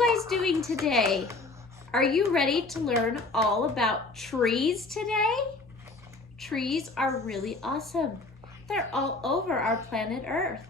guys doing today? Are you ready to learn all about trees today? Trees are really awesome. They're all over our planet Earth.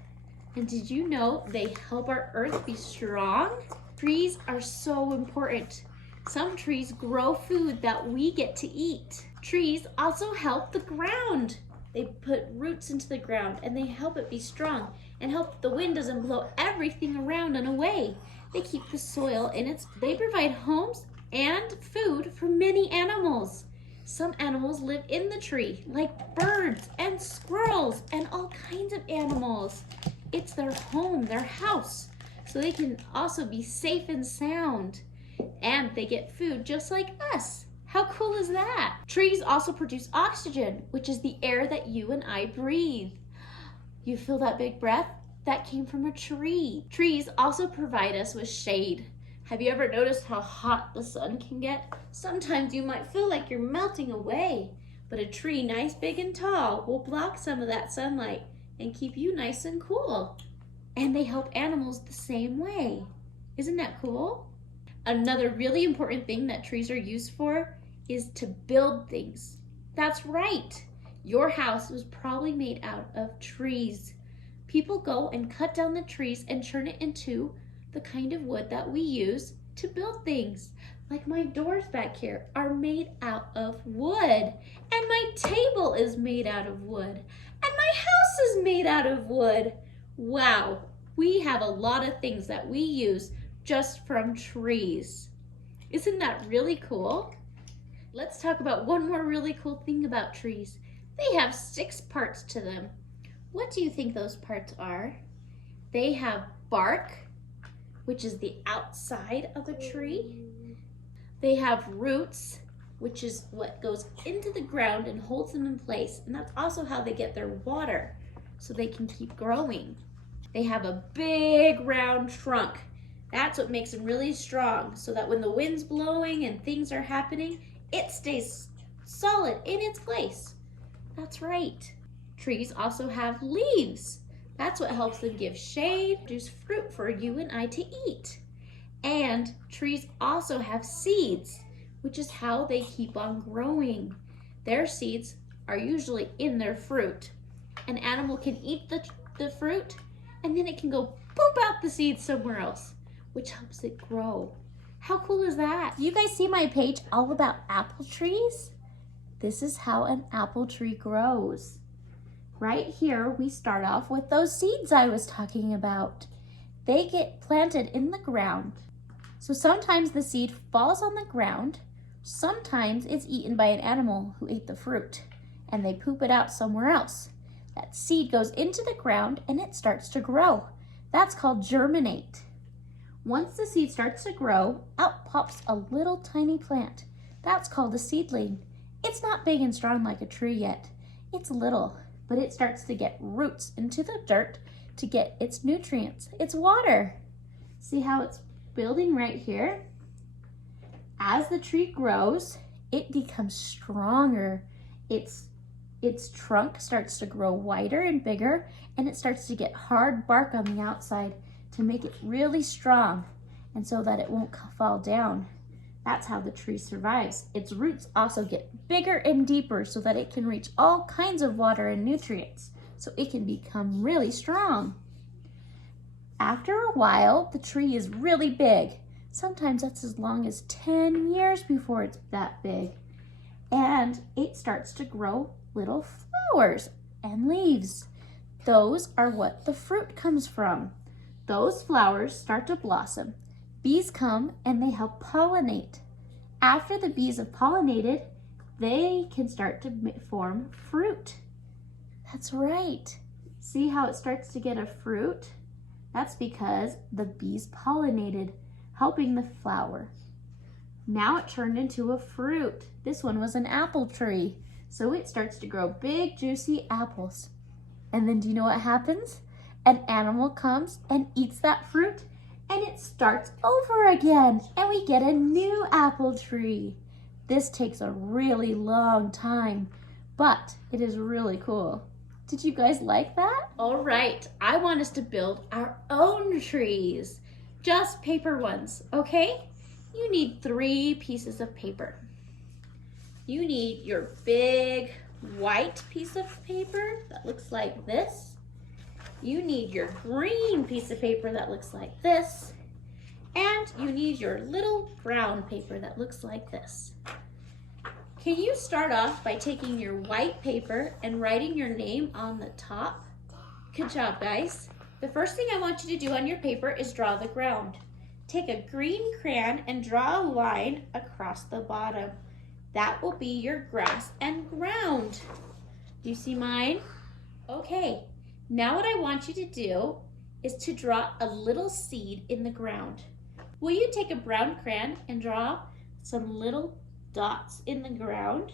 And did you know they help our Earth be strong? Trees are so important. Some trees grow food that we get to eat. Trees also help the ground. They put roots into the ground and they help it be strong and help the wind doesn't blow everything around and away. They keep the soil in its, they provide homes and food for many animals. Some animals live in the tree, like birds and squirrels and all kinds of animals. It's their home, their house, so they can also be safe and sound. And they get food just like us. How cool is that? Trees also produce oxygen, which is the air that you and I breathe. You feel that big breath? That came from a tree. Trees also provide us with shade. Have you ever noticed how hot the sun can get? Sometimes you might feel like you're melting away, but a tree nice, big, and tall will block some of that sunlight and keep you nice and cool. And they help animals the same way. Isn't that cool? Another really important thing that trees are used for is to build things. That's right. Your house was probably made out of trees. People go and cut down the trees and turn it into the kind of wood that we use to build things. Like my doors back here are made out of wood, and my table is made out of wood, and my house is made out of wood. Wow, we have a lot of things that we use just from trees. Isn't that really cool? Let's talk about one more really cool thing about trees. They have 6 parts to them. What do you think those parts are? They have bark, which is the outside of the tree. They have roots, which is what goes into the ground and holds them in place. And that's also how they get their water, so they can keep growing. They have a big round trunk. That's what makes them really strong, so that when the wind's blowing and things are happening, it stays solid in its place. That's right. Trees also have leaves. That's what helps them give shade, produce fruit for you and I to eat. And trees also have seeds, which is how they keep on growing. Their seeds are usually in their fruit. An animal can eat the fruit, and then it can go poop out the seeds somewhere else, which helps it grow. How cool is that? You guys see my page all about apple trees? This is how an apple tree grows. Right here, we start off with those seeds I was talking about. They get planted in the ground. So sometimes the seed falls on the ground. Sometimes it's eaten by an animal who ate the fruit, and they poop it out somewhere else. That seed goes into the ground and it starts to grow. That's called germinate. Once the seed starts to grow, out pops a little tiny plant. That's called a seedling. It's not big and strong like a tree yet. It's little, but it starts to get roots into the dirt to get its nutrients, its water. See how it's building right here? As the tree grows, it becomes stronger. Its trunk starts to grow wider and bigger, and it starts to get hard bark on the outside to make it really strong, and so that it won't fall down. That's how the tree survives. Its roots also get bigger and deeper so that it can reach all kinds of water and nutrients, so it can become really strong. After a while, the tree is really big. Sometimes that's as long as 10 years before it's that big. And it starts to grow little flowers and leaves. Those are what the fruit comes from. Those flowers start to blossom. Bees come and they help pollinate. After the bees have pollinated, they can start to form fruit. That's right. See how it starts to get a fruit? That's because the bees pollinated, helping the flower. Now it turned into a fruit. This one was an apple tree. So it starts to grow big, juicy apples. And then do you know what happens? An animal comes and eats that fruit, and it starts over again, and we get a new apple tree. This takes a really long time, but it is really cool. Did you guys like that? All right, I want us to build our own trees. just paper ones, okay? You need 3 pieces of paper. You need your big white piece of paper that looks like this. You need your green piece of paper that looks like this. And you need your little brown paper that looks like this. Can you start off by taking your white paper and writing your name on the top? Good job, guys. The first thing I want you to do on your paper is draw the ground. Take a green crayon and draw a line across the bottom. That will be your grass and ground. Do you see mine? Okay, now what I want you to do is to draw a little seed in the ground. Will you take a brown crayon and draw some little dots in the ground?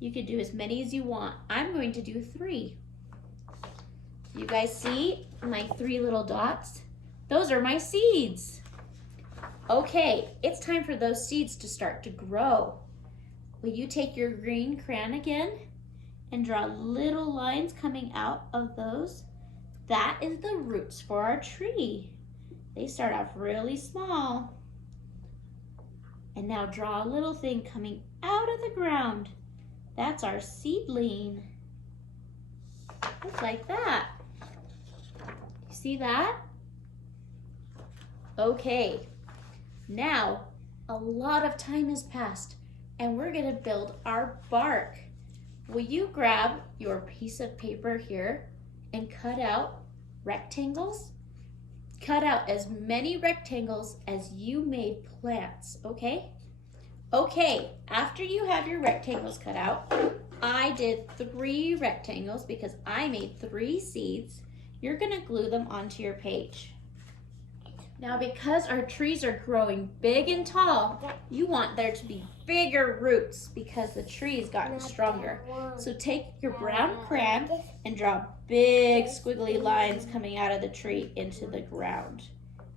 You can do as many as you want. I'm going to do 3. You guys see my 3 little dots? Those are my seeds. Okay, it's time for those seeds to start to grow. Will you take your green crayon again and draw little lines coming out of those? That is the roots for our tree. They start off really small. And now draw a little thing coming out of the ground. That's our seedling. Just like that. You see that? Okay, now a lot of time has passed and we're gonna build our bark. Will you grab your piece of paper here and cut out rectangles? Cut out as many rectangles as you made plants, okay? Okay, after you have your rectangles cut out, I did 3 rectangles because I made 3 seeds. You're gonna glue them onto your page. Now because our trees are growing big and tall, you want there to be bigger roots because the tree's gotten stronger. So take your brown crayon and draw big squiggly lines coming out of the tree into the ground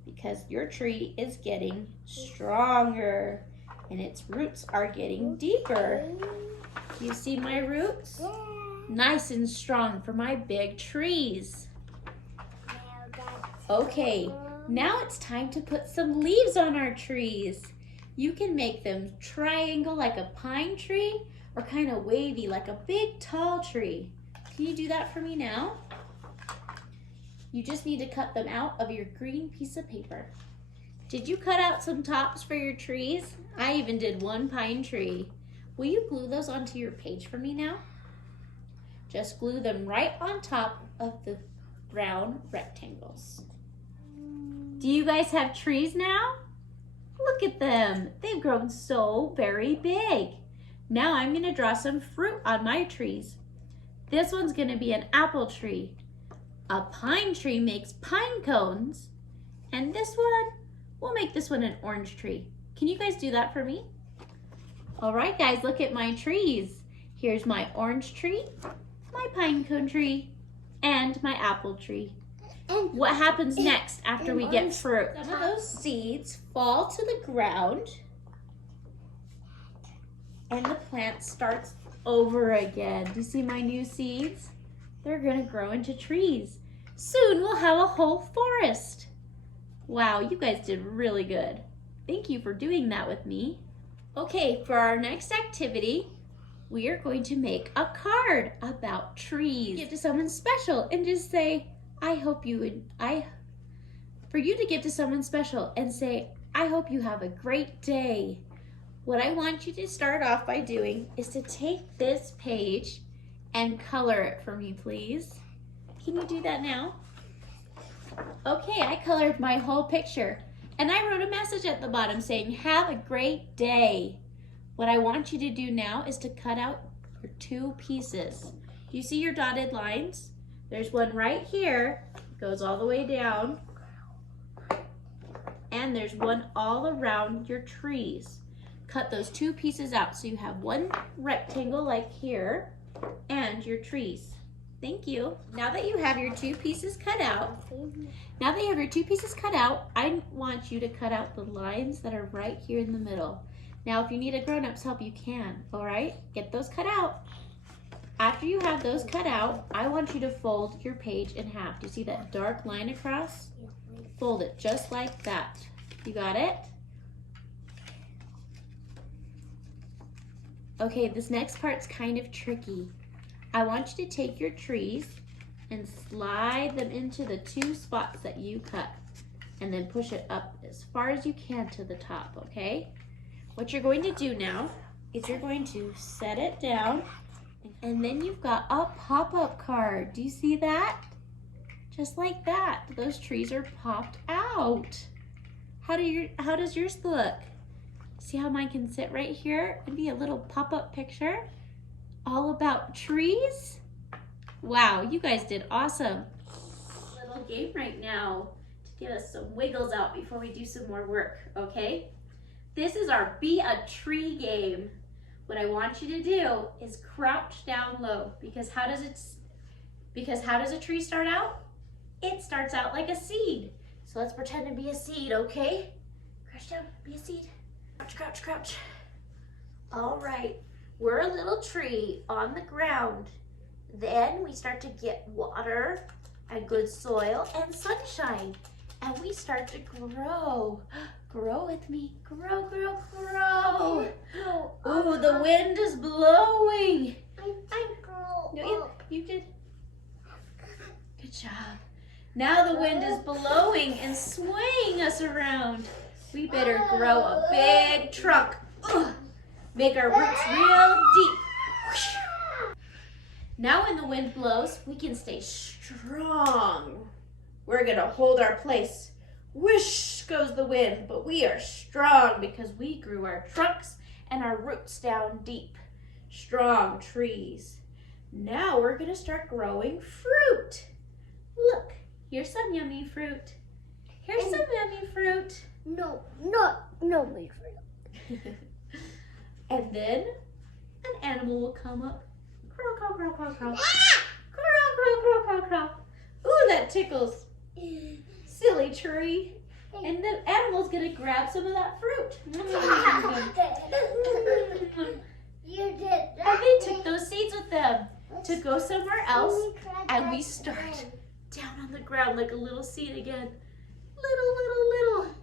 because your tree is getting stronger and its roots are getting deeper. You see my roots? Nice and strong for my big trees. Okay. Now it's time to put some leaves on our trees. You can make them triangle like a pine tree or kind of wavy like a big tall tree. Can you do that for me now? You just need to cut them out of your green piece of paper. Did you cut out some tops for your trees? I even did 1 pine tree. Will you glue those onto your page for me now? Just glue them right on top of the brown rectangles. Do you guys have trees now? Look at them. They've grown so very big. Now I'm going to draw some fruit on my trees. This one's going to be an apple tree. A pine tree makes pine cones. And this one, we'll make this one an orange tree. Can you guys do that for me? All right, guys, look at my trees. Here's my orange tree, my pine cone tree, and my apple tree. What happens next after we get fruit? Some of those seeds fall to the ground and the plant starts over again. Do you see my new seeds? They're gonna grow into trees. Soon we'll have a whole forest. Wow, you guys did really good. Thank you for doing that with me. Okay, for our next activity, we are going to make a card about trees. Give to someone special and just say, for you to give to someone special and say, I hope you have a great day. What I want you to start off by doing is to take this page and color it for me, please. Can you do that now? Okay, I colored my whole picture and I wrote a message at the bottom saying, have a great day. What I want you to do now is to cut out your 2 pieces. Do you see your dotted lines? There's one right here, goes all the way down, and there's one all around your trees. Cut those 2 pieces out so you have 1 rectangle like here and your trees. Thank you. Now that you have your 2 pieces cut out, I want you to cut out the lines that are right here in the middle. Now, if you need a grown-up's help, you can, all right? Get those cut out. After you have those cut out, I want you to fold your page in half. Do you see that dark line across? fold it just like that. You got it? Okay, this next part's kind of tricky. I want you to take your trees and slide them into the 2 spots that you cut, and then push it up as far as you can to the top, okay? What you're going to do now is you're going to set it down, and then you've got a pop-up card. Do you see that? Just like that. Those trees are popped out. How does yours look? See how mine can sit right here and be a little pop-up picture all about trees? Wow, you guys did awesome. Little game right now to get us some wiggles out before we do some more work, okay? This is our Be a Tree game. What I want you to do is crouch down low, because how does a tree start out? It starts out like a seed. So let's pretend to be a seed, okay? Crouch down, be a seed. Crouch, crouch, crouch. All right, we're a little tree on the ground. Then we start to get water and good soil and sunshine. And we start to grow. Grow with me. Grow, grow, grow. Ooh, the wind is blowing. No, you did. Good job. Now the wind is blowing and swaying us around. We better grow a big trunk. Make our roots real deep. Now when the wind blows, we can stay strong. We're gonna hold our place. Whoosh goes the wind, but we are strong because we grew our trunks and our roots down deep. Strong trees. Now we're gonna start growing fruit. Look, here's some yummy fruit. Here's some yummy fruit. No, my fruit. And then an animal will come up. Crow, crow, crow, crow, crow. Ah! Crow, crow, crow, crow, crow. Ooh, that tickles. Silly tree. And the animal's gonna grab some of that fruit. You did. And they took those seeds with them to go somewhere else. And we start down on the ground like a little seed again. Little, little, little.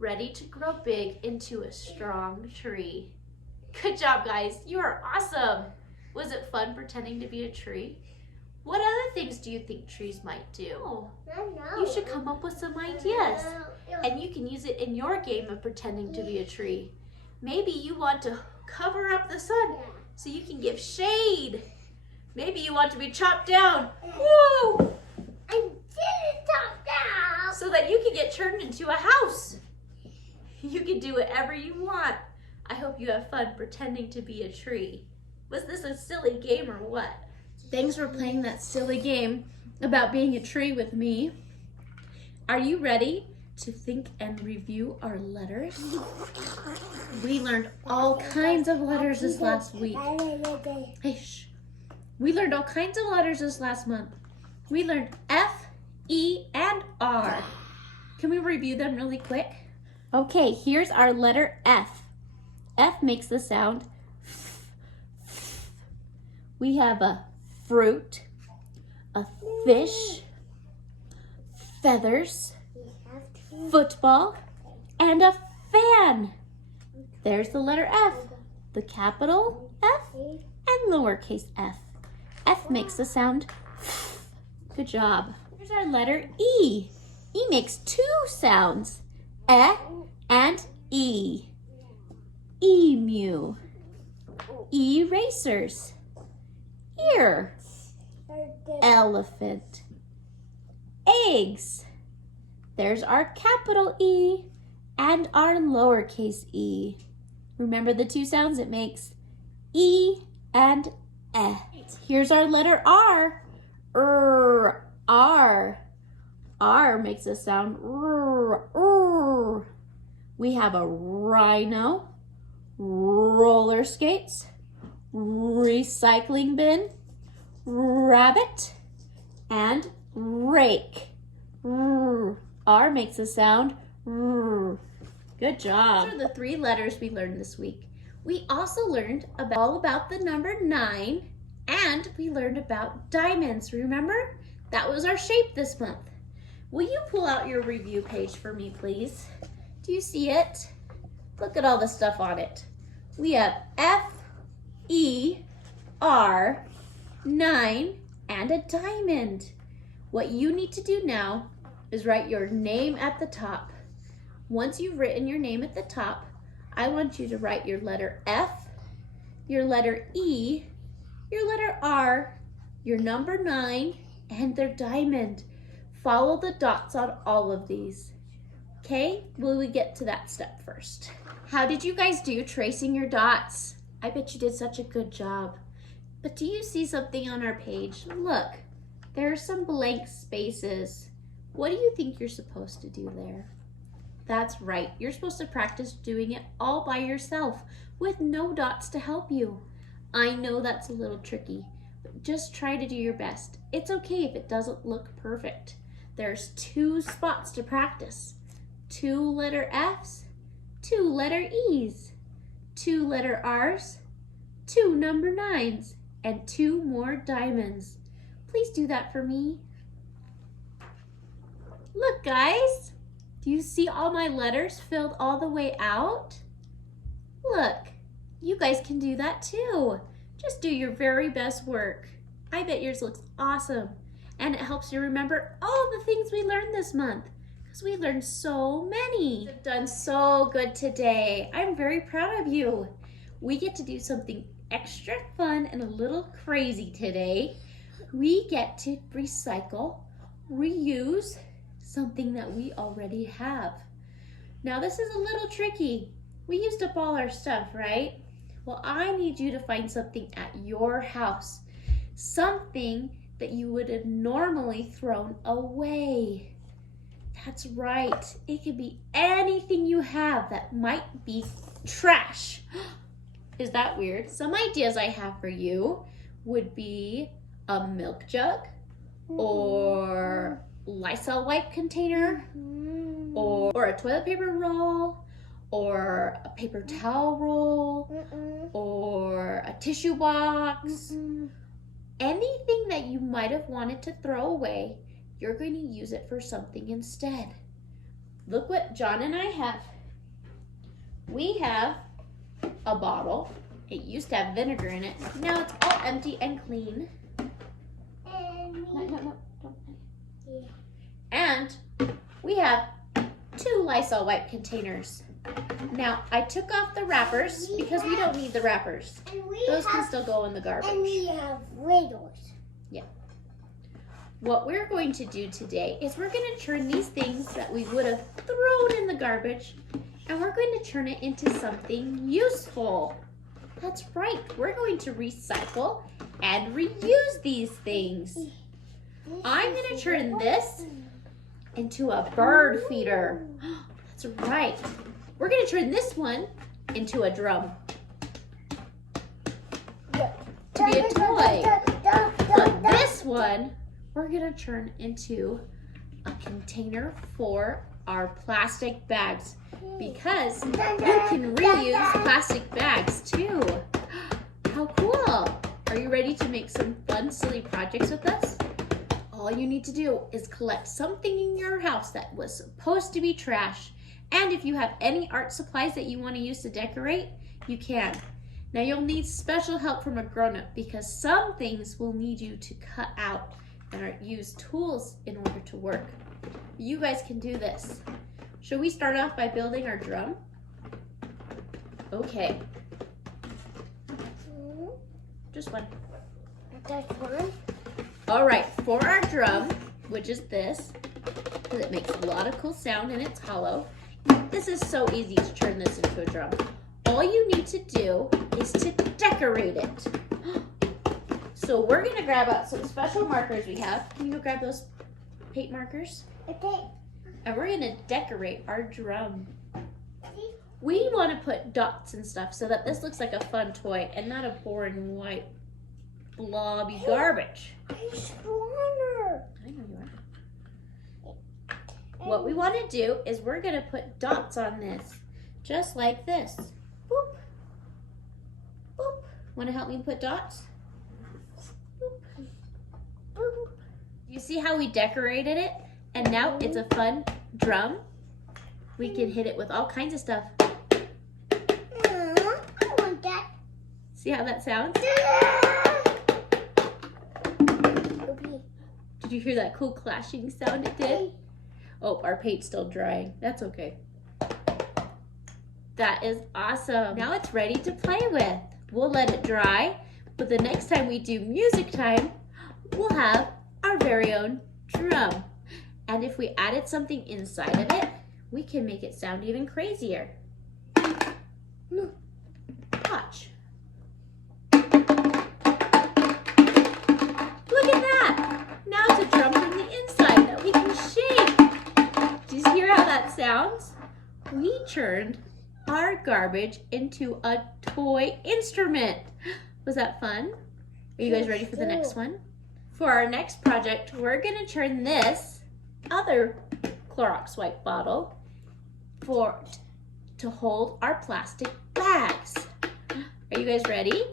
Ready to grow big into a strong tree. Good job, guys. You are awesome. Was it fun pretending to be a tree? What other things do you think trees might do? You should come up with some ideas. And you can use it in your game of pretending to be a tree. Maybe you want to cover up the sun so you can give shade. Maybe you want to be chopped down. Woo! I didn't chop down. So that you can get turned into a house. You can do whatever you want. I hope you have fun pretending to be a tree. Was this a silly game or what? Thanks for playing that silly game about being a tree with me. Are you ready to think and review our letters? We learned all kinds of letters this last week. Hey, shh. We learned all kinds of letters this last month. We learned F, E, and R. Can we review them really quick? Okay, here's our letter F. F makes the sound F, F. We have a fruit, a fish, feathers, football, and a fan. There's the letter F, the capital F and lowercase f. F makes the sound F. Good job. Here's our letter E. E makes 2 sounds, E and E. Emu, erasers, ear, elephant, eggs. There's our capital E and our lowercase e. Remember the 2 sounds it makes? E and E. Here's our letter R. R. R makes a sound R. We have a rhino, roller skates, recycling bin, rabbit, and rake. R makes a sound R. Good job. Those are the 3 letters we learned this week. We also learned all about the number 9, and we learned about diamonds. Remember? That was our shape this month. Will you pull out your review page for me, please? Do you see it? Look at all the stuff on it. We have F-E-R 9 and a diamond. What you need to do now is write your name at the top. Once you've written your name at the top, I want you to write your letter F, your letter E, your letter R, your number 9, and their diamond. Follow the dots on all of these. Okay, will we get to that step first? How did you guys do tracing your dots? I bet you did such a good job. But do you see something on our page? Look, there are some blank spaces. What do you think you're supposed to do there? That's right, you're supposed to practice doing it all by yourself with no dots to help you. I know that's a little tricky, but just try to do your best. It's okay if it doesn't look perfect. There's 2 spots to practice. 2 letter F's, 2 letter E's, 2 letter R's, 2 number 9s, and 2 more diamonds. Please do that for me. Look, guys, do you see all my letters filled all the way out? Look, you guys can do that too. Just do your very best work. I bet yours looks awesome. And it helps you remember all the things we learned this month, because we learned so many. You've done so good today. I'm very proud of you. We get to do something extra fun and a little crazy today. We get to recycle, reuse something that we already have. Now this is a little tricky. We used up all our stuff, right? Well, I need you to find something at your house. Something that you would have normally thrown away. That's right. It could be anything you have that might be trash. Is that weird? Some ideas I have for you would be a milk jug or Lysol wipe container or a toilet paper roll or a paper towel roll or a tissue box. Anything that you might have wanted to throw away, you're going to use it for something instead. Look what John and I have. We have a bottle. It used to have vinegar in it. Now it's all empty and clean. No, don't. And we have 2 Lysol wipe containers. Now, I took off the wrappers because we don't need the wrappers. Those can still go in the garbage. And we have radars. Yeah. What we're going to do today is we're going to turn these things that we would have thrown in the garbage, and we're going to turn it into something useful. That's right. We're going to recycle and reuse these things. I'm going to turn this into a bird feeder. That's right. We're going to turn this one into a drum. To be a toy. But this one, we're going to turn into a container for our plastic bags, because you can reuse plastic bags too. How cool. Are you ready to make some fun, silly projects with us? All you need to do is collect something in your house that was supposed to be trash. And if you have any art supplies that you want to use to decorate, you can. Now you'll need special help from a grown-up, because some things will need you to cut out and use tools in order to work. You guys can do this. Should we start off by building our drum? Okay. Just one. Just one? All right, for our drum, which is this, because it makes a lot of cool sound and it's hollow. This is so easy to turn this into a drum. All you need to do is to decorate it. So we're gonna grab out some special markers we have. Can you go grab those paint markers? Okay. And we're gonna decorate our drum. We wanna put dots and stuff so that this looks like a fun toy and not a boring white blobby garbage. I'm stronger. I know you are. What we want to do is we're going to put dots on this, just like this. Boop. Boop. Want to help me put dots? Boop. Boop. You see how we decorated it? And now it's a fun drum. We can hit it with all kinds of stuff. I want that. See how that sounds? Okay. Did you hear that cool clashing sound it did? Oh, our paint's still drying. That's okay. That is awesome. Now it's ready to play with. We'll let it dry, but the next time we do music time, we'll have our very own drum. And if we added something inside of it, we can make it sound even crazier. No. Watch. Look at that. Now it's a drum from the inside that we can shake. Do you hear how that sounds? We turned our garbage into a toy instrument. Was that fun? Are you guys ready for the next one? For our next project, we're gonna turn this other Clorox wipe bottle to hold our plastic bags. Are you guys ready?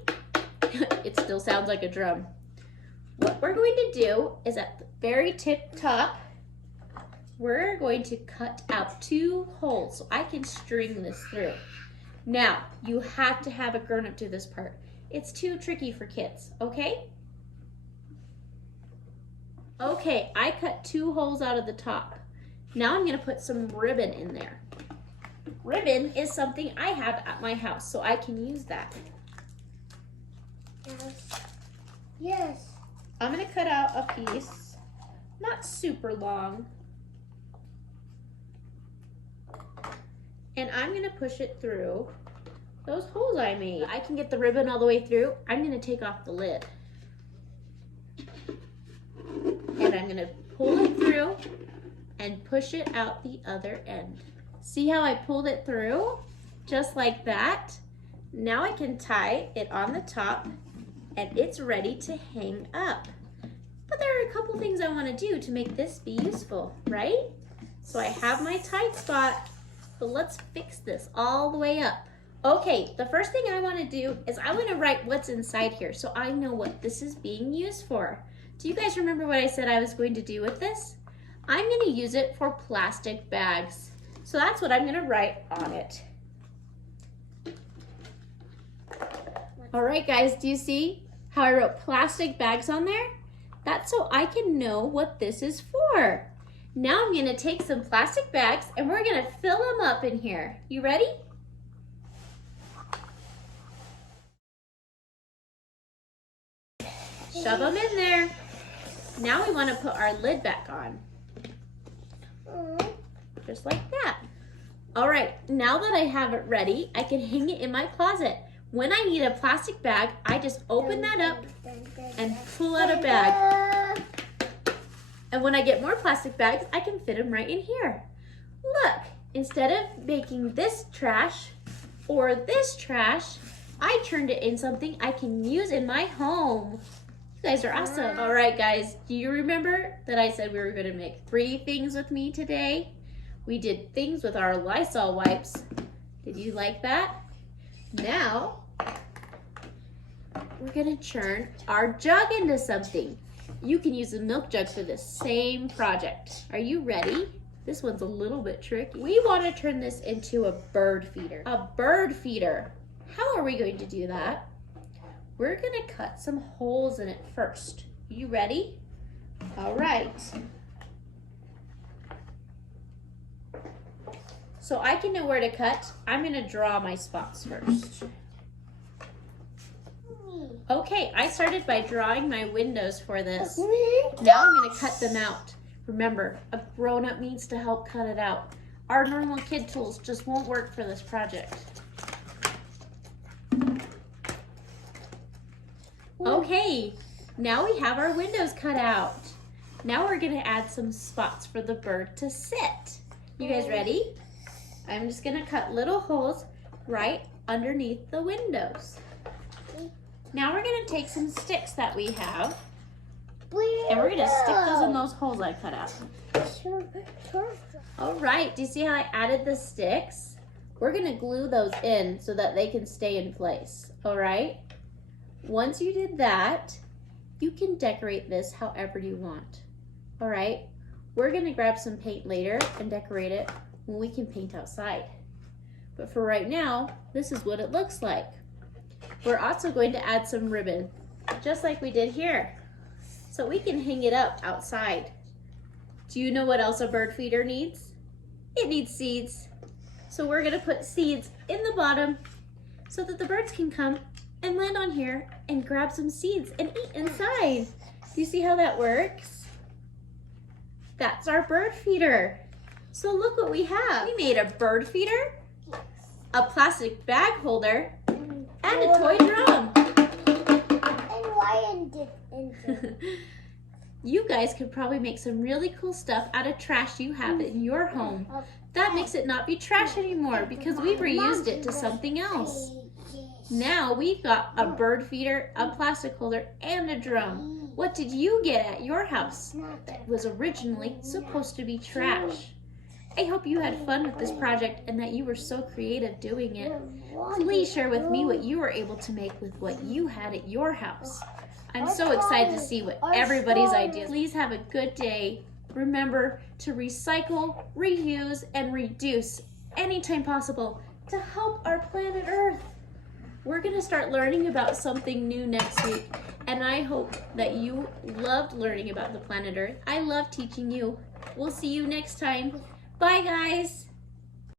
It still sounds like a drum. What we're going to do is at the very tip top, we're going to cut out 2 holes so I can string this through. Now, you have to have a grown-up do this part. It's too tricky for kids, okay? Okay, I cut 2 holes out of the top. Now I'm gonna put some ribbon in there. Ribbon is something I have at my house, so I can use that. Yes. Yes. I'm gonna cut out a piece, not super long. And I'm gonna push it through those holes I made. I can get the ribbon all the way through. I'm gonna take off the lid. And I'm gonna pull it through and push it out the other end. See how I pulled it through? Just like that. Now I can tie it on the top and it's ready to hang up. But there are a couple things I wanna do to make this be useful, right? So I have my tight spot, but let's fix this all the way up. Okay, the first thing I wanna do is I wanna write what's inside here so I know what this is being used for. Do you guys remember what I said I was going to do with this? I'm gonna use it for plastic bags. So that's what I'm gonna write on it. All right, guys, do you see how I wrote plastic bags on there? That's so I can know what this is for. Now I'm gonna take some plastic bags and we're gonna fill them up in here. You ready? Shove them in there. Now we wanna put our lid back on. Just like that. All right, now that I have it ready, I can hang it in my closet. When I need a plastic bag, I just open that up and pull out a bag. And when I get more plastic bags, I can fit them right in here. Look, instead of making this trash or this trash, I turned it in something I can use in my home. You guys are awesome. All right, guys, do you remember that I said we were gonna make 3 things with me today? We did things with our Lysol wipes. Did you like that? Now, we're gonna turn our jug into something. You can use a milk jug for this same project. Are you ready? This one's a little bit tricky. We wanna turn this into a bird feeder. A bird feeder. How are we going to do that? We're gonna cut some holes in it first. You ready? All right. So I can know where to cut. I'm gonna draw my spots first. Okay, I started by drawing my windows for this. Now I'm gonna cut them out. Remember, a grown-up needs to help cut it out. Our normal kid tools just won't work for this project. Okay, now we have our windows cut out. Now we're gonna add some spots for the bird to sit. You guys ready? I'm just gonna cut little holes right underneath the windows. Now we're gonna take some sticks that we have and we're gonna stick those in those holes I cut out. All right, do you see how I added the sticks? We're gonna glue those in so that they can stay in place, all right? Once you did that, you can decorate this however you want, all right? We're gonna grab some paint later and decorate it when we can paint outside. But for right now, this is what it looks like. We're also going to add some ribbon, just like we did here, so we can hang it up outside. Do you know what else a bird feeder needs? It needs seeds. So we're gonna put seeds in the bottom so that the birds can come and land on here and grab some seeds and eat inside. Do you see how that works? That's our bird feeder. So look what we have. We made a bird feeder, a plastic bag holder, and a toy drum. And lion did. You guys could probably make some really cool stuff out of trash you have in your home. That makes it not be trash anymore because we've reused it to something else. Now we've got a bird feeder, a plastic holder, and a drum. What did you get at your house that was originally supposed to be trash? I hope you had fun with this project and that you were so creative doing it. Please share with me what you were able to make with what you had at your house. I'm so excited to see what everybody's ideas. Please have a good day. Remember to recycle, reuse, and reduce anytime possible to help our planet Earth. We're going to start learning about something new next week, and I hope that you loved learning about the planet Earth. I love teaching you. We'll see you next time. Bye, guys.